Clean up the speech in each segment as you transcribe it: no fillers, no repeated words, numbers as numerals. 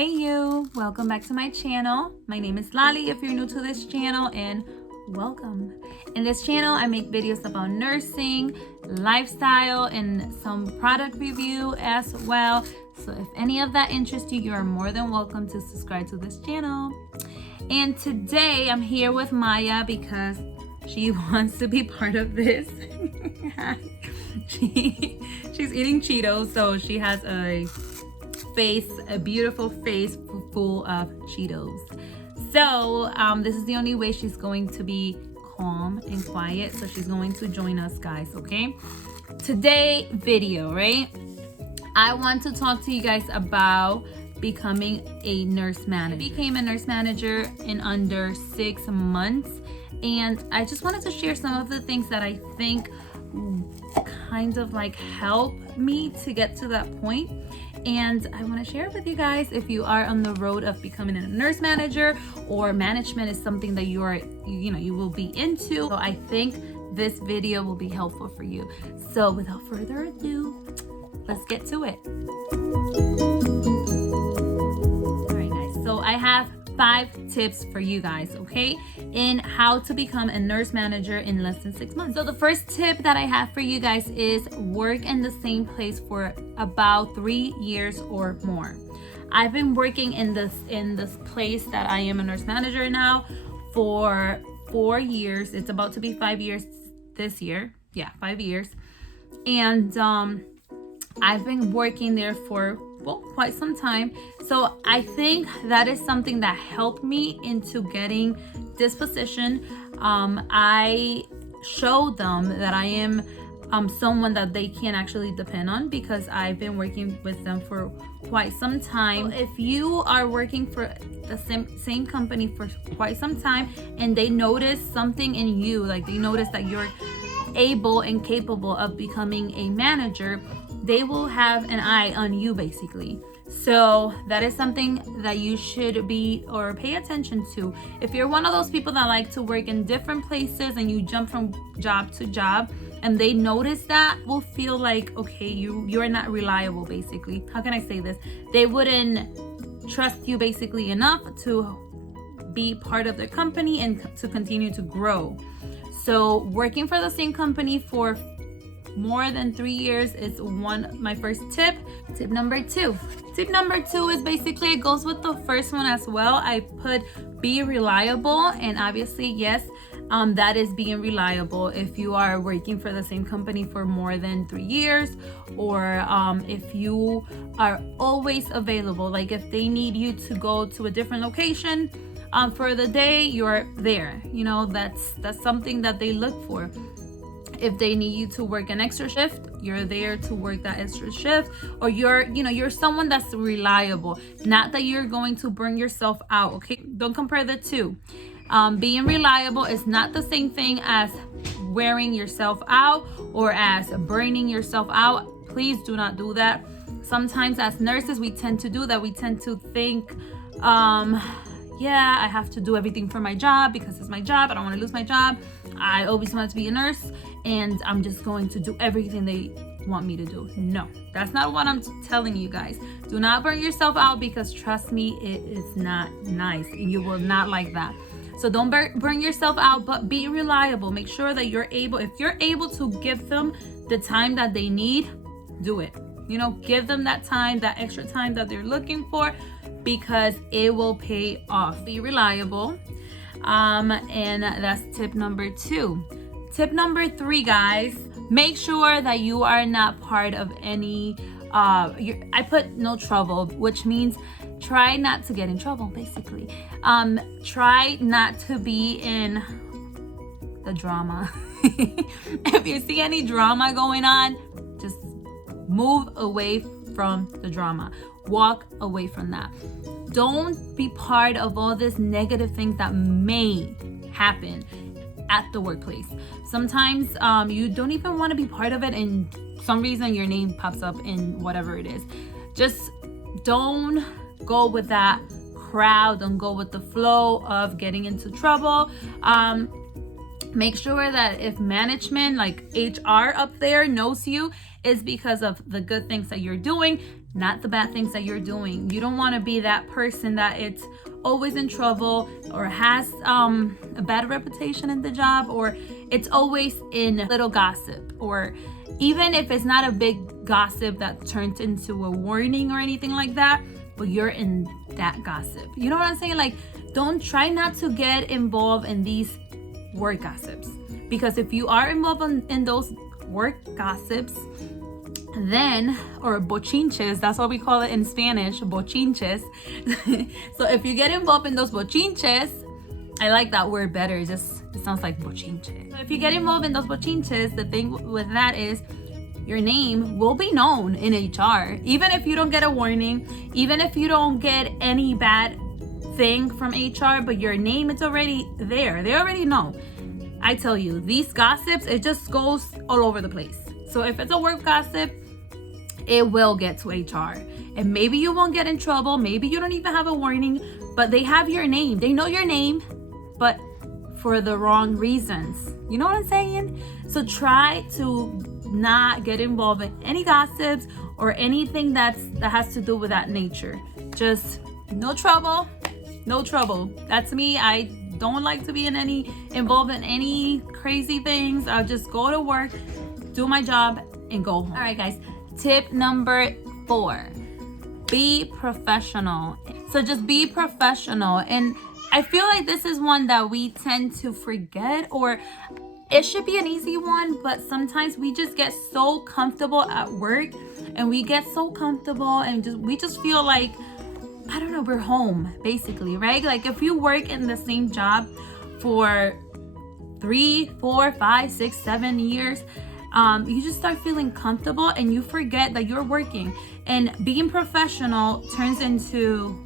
Hey you, welcome back to my channel. My name is Lali if you're new to this channel, and welcome. In this channel I make videos about nursing, lifestyle, and some product review as well. So if any of that interests you, you are more than welcome to subscribe to this channel. And today I'm here with Maya because she wants to be part of this. She's eating Cheetos, so she has a beautiful face full of Cheetos. So this is the only way she's going to be calm and quiet, so she's going to join us, guys. Okay, today video, right, I want to talk to you guys about becoming a nurse manager. I became a nurse manager in under 6 months, and I just wanted to share some of the things that I think kind of like help me to get to that point. And I want to share it with you guys if you are on the road of becoming a nurse manager, or management is something that you will be into. So I think this video will be helpful for you. So without further ado, let's get to it. All right, guys. So I have 5 tips for you guys, okay, in how to become a nurse manager in less than 6 months. So the first tip that I have for you guys is work in the same place for about 3 years or more. I've been working in this place that I am a nurse manager now for 4 years. It's about to be 5 years this year. Yeah, 5 years. And I've been working there for quite some time. So I think that is something that helped me into getting this position. I showed them that I am someone that they can actually depend on, because I've been working with them for quite some time. So if you are working for the same company for quite some time and they notice something in you, like they notice that you're able and capable of becoming a manager, they will have an eye on you, basically. So that is something that you should be or pay attention to. If you're one of those people that like to work in different places and you jump from job to job, and they notice that, will feel like, okay, you're not reliable, basically. How can I say this? They wouldn't trust you basically enough to be part of their company and to continue to grow. So working for the same company for more than 3 years is my first tip. Tip number 2. Tip number 2 is basically, it goes with the first one as well. I put be reliable, and obviously yes, that is being reliable. If you are working for the same company for more than 3 years, or if you are always available, like if they need you to go to a different location for the day, you're there. You know, that's something that they look for. If they need you to work an extra shift, you're there to work that extra shift. Or you're someone that's reliable. Not that you're going to burn yourself out, okay? Don't compare the two. Being reliable is not the same thing as wearing yourself out or as burning yourself out. Please do not do that. Sometimes as nurses, we tend to do that. We tend to think, yeah, I have to do everything for my job because it's my job. I don't want to lose my job. I always wanted to be a nurse, and I'm just going to do everything they want me to do. No, that's not what I'm telling you guys. Do not burn yourself out, because trust me, it is not nice, and you will not like that. So don't burn yourself out, but be reliable. Make sure that if you're able to give them the time that they need, do it. Give them that time, that extra time that they're looking for, because it will pay off. Be reliable. And that's tip number 2. Tip number 3, guys, make sure that you are not part of any I put no trouble, which means try not to get in trouble, basically. Try not to be in the drama. If you see any drama going on, just move away from the drama. Walk away from that. Don't be part of all this negative things that may happen at the workplace. Sometimes you don't even want to be part of it, and some reason your name pops up in whatever it is. Just don't go with that crowd. Don't go with the flow of getting into trouble. Make sure that if management, like HR up there, knows you, is because of the good things that you're doing. not the bad things that you're doing. You don't want to be that person that it's always in trouble or has a bad reputation in the job, or it's always in little gossip, or even if it's not a big gossip that turns into a warning or anything like that, but you're in that gossip. You know what I'm saying? Like, don't try not to get involved in these work gossips, because if you are involved in those work gossips, then, or bochinches, that's what we call it in Spanish, bochinches. So if you get involved in those bochinches, I like that word better, it sounds like bochinche. So if you get involved in those bochinches, the thing with that is your name will be known in HR. Even if you don't get a warning, even if you don't get any bad thing from HR, but your name is already there. They already know. I tell you, these gossips, it just goes all over the place. So if it's a work gossip, it will get to HR. And maybe you won't get in trouble. Maybe you don't even have a warning, but they have your name. They know your name, but for the wrong reasons. You know what I'm saying? So try to not get involved in any gossips or anything that has to do with that nature. Just no trouble, no trouble. That's me. I don't like to be involved in any crazy things. I'll just go to work, do my job, and go home. All right, guys. Tip number 4, be professional. So just be professional. And I feel like this is one that we tend to forget, or it should be an easy one, but sometimes we just get so comfortable at work, and we get so comfortable and we just feel like, I don't know, we're home basically, right? Like if you work in the same job for 3, 4, 5, 6, 7 years, you just start feeling comfortable and you forget that you're working, and being professional turns into,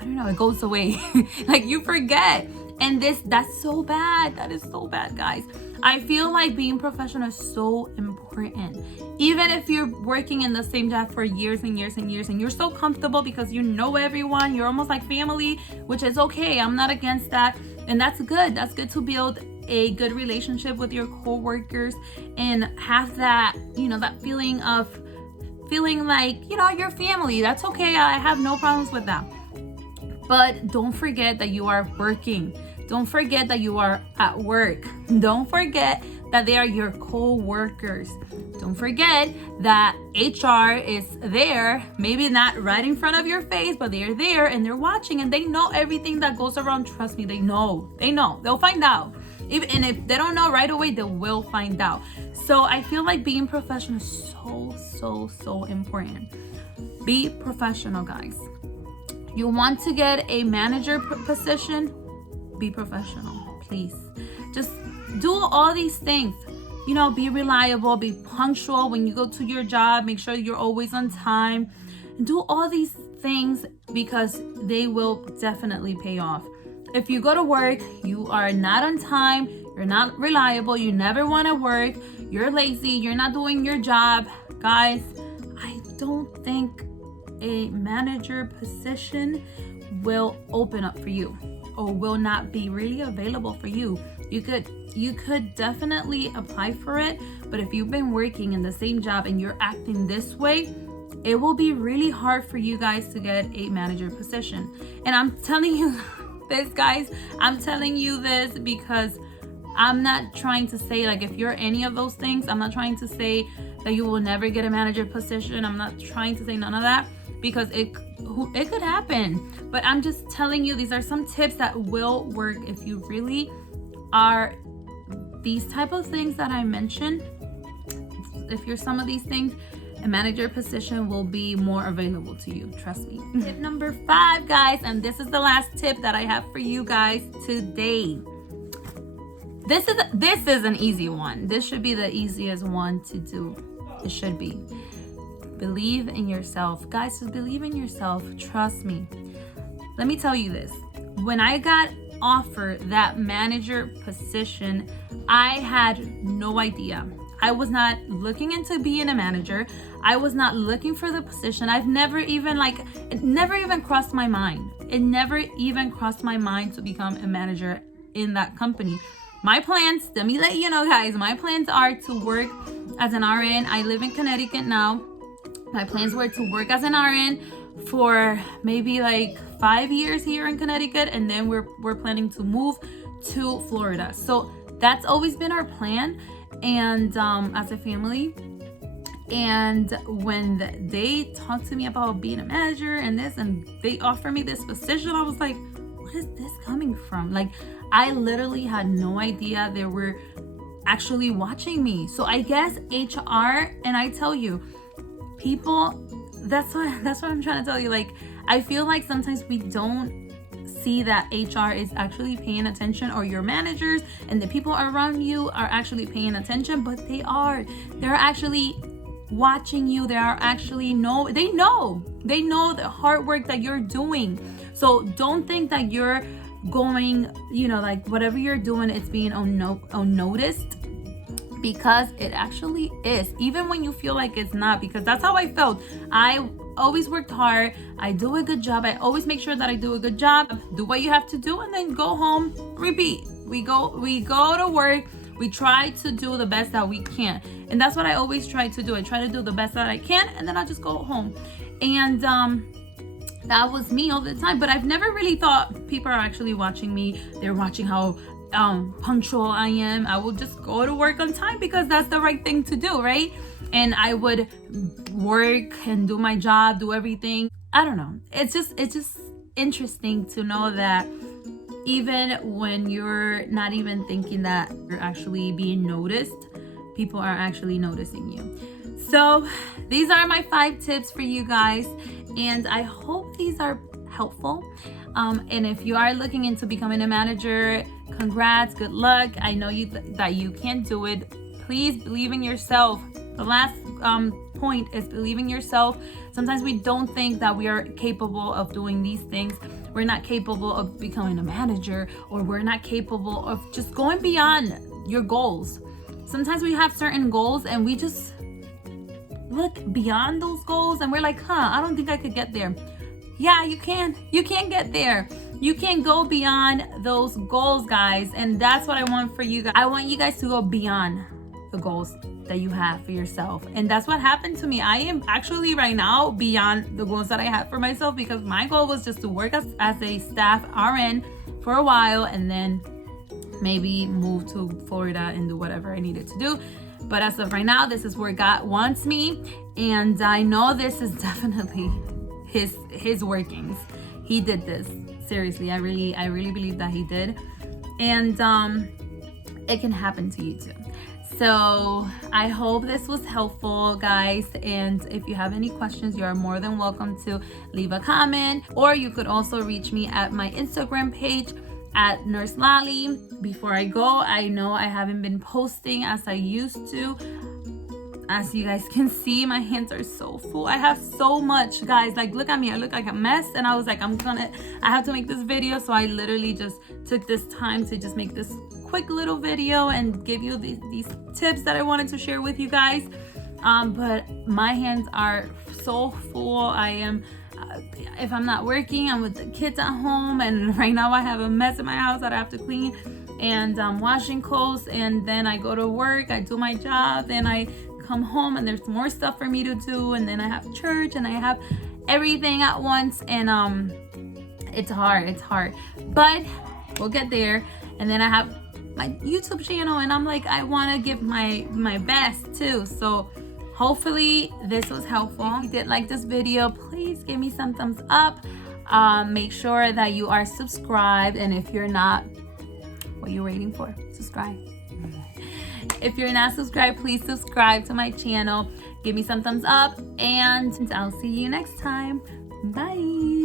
I don't know, it goes away. Like you forget. And that's so bad. That is so bad, guys. I feel like being professional is so important. Even if you're working in the same job for years and years and years, and you're so comfortable because you know everyone, you're almost like family, which is okay. I'm not against that. And that's good. That's good to build a good relationship with your coworkers and have that, that feeling like, your family. That's okay. I have no problems with that. But don't forget that you are working. Don't forget that you are at work. Don't forget that they are your co-workers. Don't forget that HR is there, maybe not right in front of your face, but they're there and they're watching and they know everything that goes around. Trust me, they know. They'll find out. And if they don't know right away, they will find out. So I feel like being professional is so important. Be professional, guys. You want to get a manager position? Be professional, please. Just do all these things. Be reliable, be punctual when you go to your job. Make sure you're always on time. Do all these things because they will definitely pay off. If you go to work, you are not on time, you're not reliable, you never want to work, you're lazy, you're not doing your job, guys, I don't think a manager position will open up for you or will not be really available for you. You could definitely apply for it, but if you've been working in the same job and you're acting this way, it will be really hard for you guys to get a manager position. And I'm telling you this, guys, I'm telling you this because I'm not trying to say, like, if you're any of those things, I'm not trying to say that you will never get a manager position. I'm not trying to say none of that, because it could happen. But I'm just telling you, these are some tips that will work if you really are these type of things that I mentioned. If you're some of these things, a manager position will be more available to you. Trust me. Tip number 5, guys, and this is the last tip that I have for you guys today. This is an easy one. This should be the easiest one to do. It should be. Believe in yourself. Guys, just believe in yourself. Trust me. Let me tell you this. When I got offered that manager position, I had no idea. I was not looking into being a manager. I was not looking for the position. It never even crossed my mind. It never even crossed my mind to become a manager in that company. My plans, let me let you know, guys, my plans are to work as an RN. I live in Connecticut now. My plans were to work as an RN for maybe like 5 years here in Connecticut, and then we're planning to move to Florida. So that's always been our plan, and as a family. And when they talked to me about being a manager and this, and they offered me this position, I was like, what is this coming from? Like, I literally had no idea they were actually watching me. So I guess HR, and I tell you, people, that's what I'm trying to tell you. Like, I feel like sometimes we don't see that HR is actually paying attention, or your managers and the people around you are actually paying attention, but they are. They're actually watching you. They are actually they know the hard work that you're doing. So don't think that you're going, like whatever you're doing, it's being unnoticed, because it actually is, even when you feel like it's not, because that's how I felt. I always worked hard. I do a good job. I always make sure that I do a good job. Do what you have to do, and then go home, repeat. We go to work. We try to do the best that we can. And that's what I always try to do. I try to do the best that I can, and then I just go home. And that was me all the time. But I've never really thought people are actually watching me. They're watching how punctual I am. I will just go to work on time because that's the right thing to do, right? And I would work and do my job, do everything. I don't know. It's just interesting to know that even when you're not even thinking that you're actually being noticed, people are actually noticing you. So these are my 5 tips for you guys, and I hope these are helpful. And if you are looking into becoming a manager, congrats, good luck. I know that you can do it. Please believe in yourself. The last point is believing yourself. Sometimes we don't think that we are capable of doing these things. We're not capable of becoming a manager, or we're not capable of just going beyond your goals. Sometimes we have certain goals and we just look beyond those goals and we're like, I don't think I could get there. Yeah, you can. You can get there. You can go beyond those goals, guys. And that's what I want for you guys. I want you guys to go beyond the goals that you have for yourself. And that's what happened to me. I am actually right now beyond the goals that I had for myself, because my goal was just to work as a staff RN for a while, and then maybe move to Florida and do whatever I needed to do. But as of right now, this is where God wants me. And I know this is definitely his workings. He did this. Seriously, I really believe that he did. And it can happen to you too. So I hope this was helpful, guys. And if you have any questions, you are more than welcome to leave a comment, or you could also reach me at my Instagram page at NurseLaly. Before I go, I know I haven't been posting as I used to. As you guys can see, my hands are so full. I have so much, guys. Like, look at me. I look like a mess. And I was like, I have to make this video. So I literally just took this time to just make this quick little video and give you these tips that I wanted to share with you guys. But my hands are so full. I am, if I'm not working, I'm with the kids at home. And right now I have a mess in my house that I have to clean. And I'm washing clothes. And then I go to work. I do my job. Then I come home and there's more stuff for me to do, and then I have church and I have everything at once, and it's hard, but we'll get there. And then I have my YouTube channel, and I'm like, I want to give my best too. So hopefully this was helpful. If you did like this video, please give me some thumbs up. Make sure that you are subscribed, and if you're not, what are you waiting for? Subscribe. If you're not subscribed, please subscribe to my channel. Give me some thumbs up, and I'll see you next time. Bye.